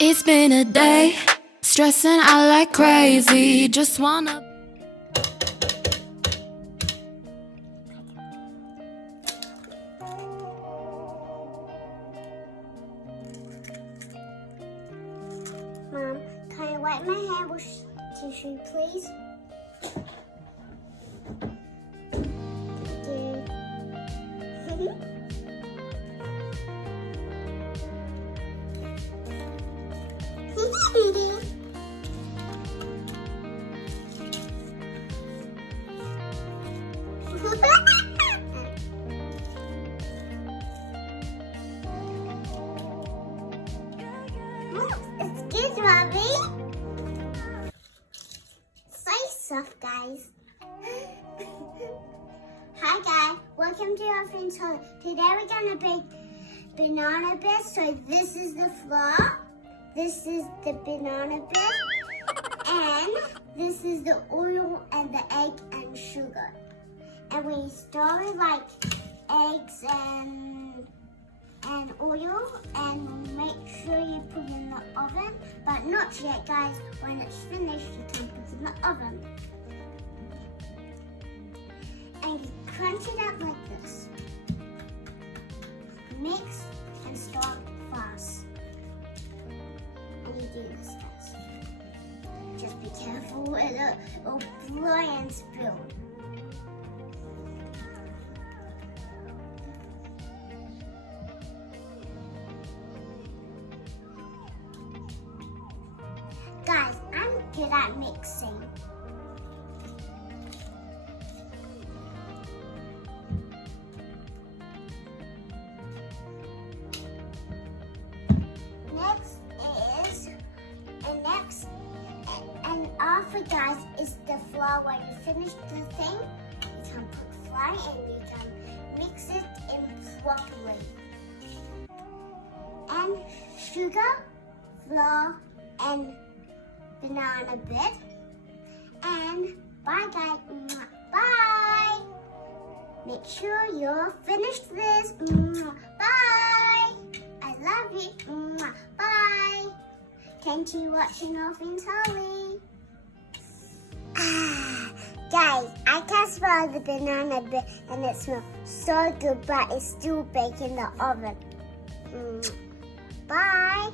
It's been a day, stressing out like crazy. Just wanna. Mom, can I wipe my hair with tissue, please? Thank you. It's good, Mommy. So soft, guys. Hi, guys. Welcome to our friend's home. Today we're gonna bake banana bread. So this is the flour. This is the banana bread. And this is the oil and the egg and sugar. And we start with like eggs and oil, and make sure you put it in the oven, but not yet, guys. When it's finished, you can put it in the oven. And you crunch it out like this. Mix and start fast. And you do this, guys. Just be careful, it'll blow and spill. Guys, I'm good at mixing. And after, guys, is the flour. When you finish the thing, you can put flour and you can mix it in properly. And sugar, flour, and banana bread. And bye, guys. Bye. Make sure you're finished this. Bye. I love you. Bye. Thank you for watching our friend Sarili. Guys, I can smell the banana bread and it smells so good, but it's still baking in the oven. Bye.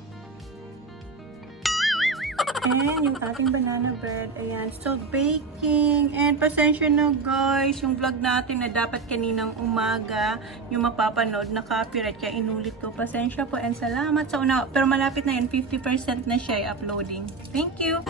And yung ating banana bread, ayan, still baking. And pasensya na guys, yung vlog natin na dapat kaninang umaga, yung mapapanood na copyright, kaya inulit ko. Pasensya po and salamat sa una. Pero malapit na yan, 50% na siya i-uploading. Thank you!